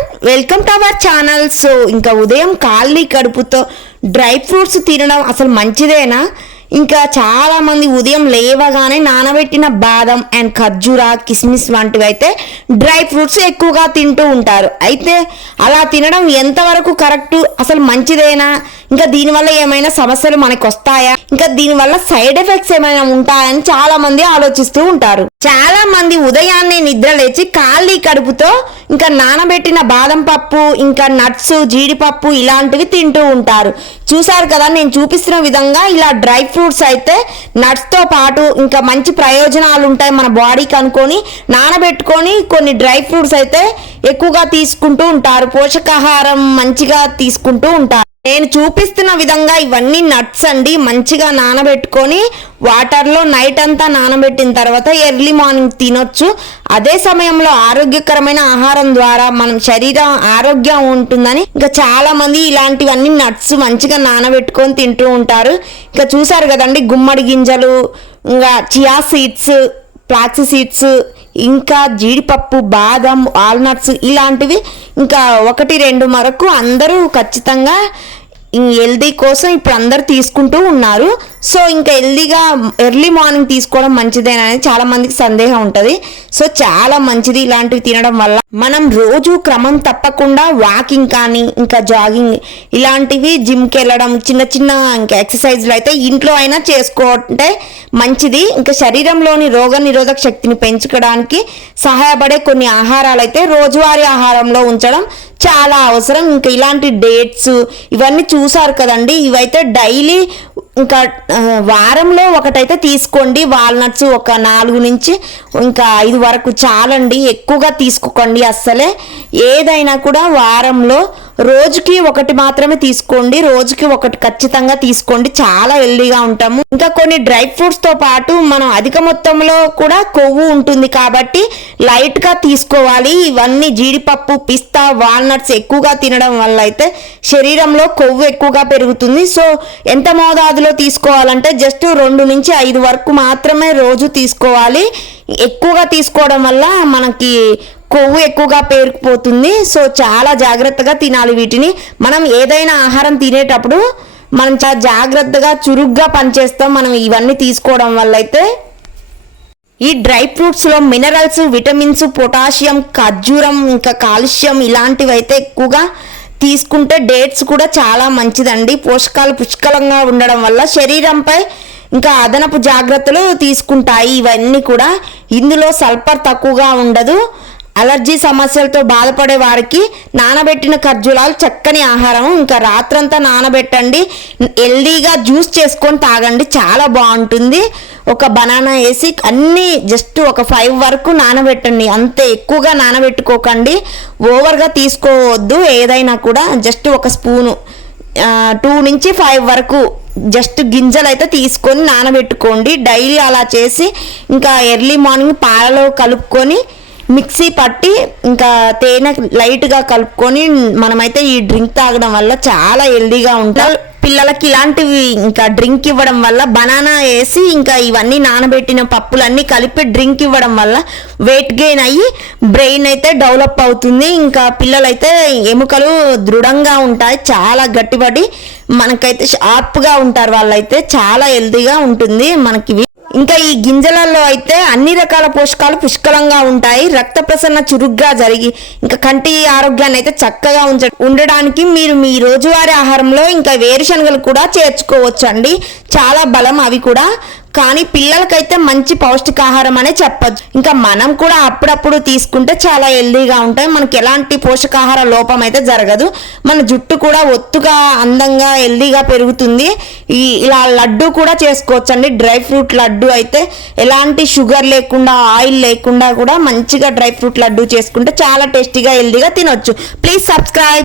Everyone, welcome to our channel. So ఇంకా ఉదయం ఖాళీ కడుపుతో డ్రై ఫ్రూట్స్ తినడం అసలు మంచిదేనా? ఇంకా చాలా మంది ఉదయం లేవగానే నానబెట్టిన బాదం అండ్ ఖర్జూరా, కిస్మిస్ వంటివి అయితే డ్రై ఫ్రూట్స్ ఎక్కువగా తింటూ ఉంటారు. అయితే అలా తినడం ఎంతవరకు కరెక్ట్, అసలు మంచిదేనా? ఇంకా దీనివల్ల ఏమైనా సమస్యలు మనకు వస్తాయా, ఇంకా దీనివల్ల సైడ్ ఎఫెక్ట్స్ ఏమైనా ఉంటాయని చాలా మంది ఆలోచిస్తూ ఉంటారు. చాలా మంది ఉదయాన్నే నిద్ర లేచి ఖాళీ కడుపుతో ఇంకా నానబెట్టిన బాదం పప్పు, ఇంకా నట్స్, జీడిపప్పు ఇలాంటివి తింటూ ఉంటారు. చూసారు కదా, నేను చూపిస్తున్న విధంగా ఇలా డ్రై ఫ్రూట్స్ అయితే నట్స్తో పాటు ఇంకా మంచి ప్రయోజనాలు ఉంటాయి మన బాడీకి అనుకొని నానబెట్టుకొని కొన్ని డ్రై ఫ్రూట్స్ అయితే ఎక్కువగా తీసుకుంటూ ఉంటారు. పోషకాహారం మంచిగా తీసుకుంటూ ఉంటారు. నేను చూపిస్తున్న విధంగా ఇవన్నీ నట్స్ అండి. మంచిగా నానబెట్టుకొని వాటర్లో నైట్ అంతా నానబెట్టిన తర్వాత ఎర్లీ మార్నింగ్ తినొచ్చు. అదే సమయంలో ఆరోగ్యకరమైన ఆహారం ద్వారా మనం శరీరం ఆరోగ్యం ఉంటుందని ఇంకా చాలా మంది ఇలాంటివన్నీ నట్స్ మంచిగా నానబెట్టుకొని తింటూ ఉంటారు. ఇంకా చూసారు కదండి, గుమ్మడి గింజలు, ఇంకా చియా సీడ్స్, ఫ్లాక్స్ సీడ్స్, ఇంకా జీడిపప్పు, బాదం, వాల్నట్స్ ఇలాంటివి ఇంకా 1-2 వరకు అందరూ ఖచ్చితంగా హెల్దీ కోసం ఇప్పుడు అందరు తీసుకుంటూ ఉన్నారు. సో ఇంకా హెల్దీగా ఎర్లీ మార్నింగ్ తీసుకోవడం మంచిదేనని చాలా మందికి సందేహం ఉంటుంది. సో చాలా మంచిది ఇలాంటివి తినడం వల్ల. మనం రోజు క్రమం తప్పకుండా వాకింగ్ కానీ ఇంకా జాగింగ్ ఇలాంటివి, జిమ్కి వెళ్ళడం, చిన్న చిన్న ఇంకా ఎక్సర్సైజ్లు అయితే ఇంట్లో అయినా చేసుకుంటే మంచిది. ఇంకా శరీరంలోని రోగ నిరోధక శక్తిని పెంచుకోవడానికి సహాయపడే కొన్ని ఆహారాలు అయితే రోజువారీ ఆహారంలో ఉంచడం చాలా అవసరం. ఇంకా ఇలాంటి డేట్స్ ఇవన్నీ చూసారు కదండి, ఇవైతే డైలీ ఇంకా వారంలో ఒకటైతే తీసుకోండి. వాల్నట్స్ ఒక 4 నుంచి ఇంకా 5 వరకు చాలండి, ఎక్కువగా తీసుకోకండి అస్సలే. ఏదైనా కూడా వారంలో రోజుకి 1 మాత్రమే తీసుకోండి. రోజుకి 1 ఖచ్చితంగా తీసుకోండి, చాలా హెల్దీగా ఉంటాము. ఇంకా కొన్ని డ్రై ఫ్రూట్స్తో పాటు మనం అధిక మొత్తంలో కూడా కొవ్వు ఉంటుంది కాబట్టి లైట్గా తీసుకోవాలి. ఇవన్నీ జీడిపప్పు, పిస్తా, వాల్నట్స్ ఎక్కువగా తినడం వల్ల అయితే శరీరంలో కొవ్వు ఎక్కువగా పెరుగుతుంది. సో ఎంత మోతాదులో తీసుకోవాలంటే జస్ట్ 2 నుంచి 5 వరకు మాత్రమే రోజు తీసుకోవాలి. ఎక్కువగా తీసుకోవడం వల్ల మనకి కొవ్వు ఎక్కువగా పేరుకుపోతుంది. సో చాలా జాగ్రత్తగా తినాలి వీటిని. మనం ఏదైనా ఆహారం తినేటప్పుడు మనం చాలా జాగ్రత్తగా చురుగ్గా పనిచేస్తాం మనం ఇవన్నీ తీసుకోవడం వల్ల అయితే. ఈ డ్రై ఫ్రూట్స్లో మినరల్స్, విటమిన్స్, పొటాషియం, ఖర్జూరం, ఇంకా కాల్షియం ఇలాంటివి అయితే ఎక్కువగా తీసుకుంటే డేట్స్ కూడా చాలా మంచిదండి. పోషకాలు పుష్కలంగా ఉండడం వల్ల శరీరంపై ఇంకా అదనపు జాగ్రత్తలు తీసుకుంటాయి ఇవన్నీ కూడా. ఇందులో సల్ఫర్ తక్కువగా ఉండదు. అలర్జీ సమస్యలతో బాధపడే వారికి నానబెట్టిన ఖర్జూరాలు చక్కని ఆహారం. ఇంకా రాత్రంతా నానబెట్టండి, హెల్దీగా జ్యూస్ చేసుకొని తాగండి, చాలా బాగుంటుంది. ఒక బనానా వేసి అన్నీ జస్ట్ ఒక 5 వరకు నానబెట్టండి, అంతే. ఎక్కువగా నానబెట్టుకోకండి, ఓవర్గా తీసుకోవద్దు. ఏదైనా కూడా జస్ట్ ఒక స్పూను 2 నుంచి 5 వరకు జస్ట్ గింజలు అయితే తీసుకొని నానబెట్టుకోండి. డైలీ అలా చేసి ఇంకా ఎర్లీ మార్నింగ్ పాలలో కలుపుకొని మిక్సీ పట్టి ఇంకా తేనె లైట్గా కలుపుకొని మనమైతే ఈ డ్రింక్ తాగడం వల్ల చాలా హెల్దీగా ఉంటారు. పిల్లలకి ఇలాంటివి ఇంకా డ్రింక్ ఇవ్వడం వల్ల బనానా వేసి ఇంకా ఇవన్నీ నానబెట్టిన పప్పులన్నీ కలిపి డ్రింక్ ఇవ్వడం వల్ల వెయిట్ గెయిన్ అయ్యి బ్రెయిన్ అయితే డెవలప్ అవుతుంది. ఇంకా పిల్లలైతే ఎముకలు దృఢంగా ఉంటాయి, చాలా గట్టిపడి మనకైతే షార్ప్గా ఉంటారు. వాళ్ళైతే చాలా హెల్దీగా ఉంటుంది మనకి. ఇంకా ఈ గింజలలో అయితే అన్ని రకాల పోషకాలు పుష్కలంగా ఉంటాయి. రక్త ప్రసరణ చురుగ్గా జరిగి ఇంకా కంటి ఆరోగ్యాన్ని అయితే చక్కగా ఉండడానికి మీరు మీ రోజువారీ ఆహారంలో ఇంకా వేరుశనగలు కూడా చేర్చుకోవచ్చు అండి, చాలా బలం అవి కూడా. కానీ పిల్లలకైతే మంచి పౌష్టికాహారం అనే చెప్పచ్చు. ఇంకా మనం కూడా అప్పుడప్పుడు తీసుకుంటే చాలా హెల్దీగా ఉంటాయి, మనకి ఎలాంటి పోషకాహార లోపం అయితే జరగదు. మన జుట్టు కూడా ఒత్తుగా అందంగా హెల్దీగా పెరుగుతుంది. ఇలా లడ్డు కూడా చేసుకోవచ్చు అండి. డ్రై ఫ్రూట్ లడ్డు అయితే ఎలాంటి షుగర్ లేకుండా, ఆయిల్ లేకుండా కూడా మంచిగా డ్రై ఫ్రూట్ లడ్డు చేసుకుంటే చాలా టేస్టీగా హెల్దీగా తినొచ్చు. Please subscribe.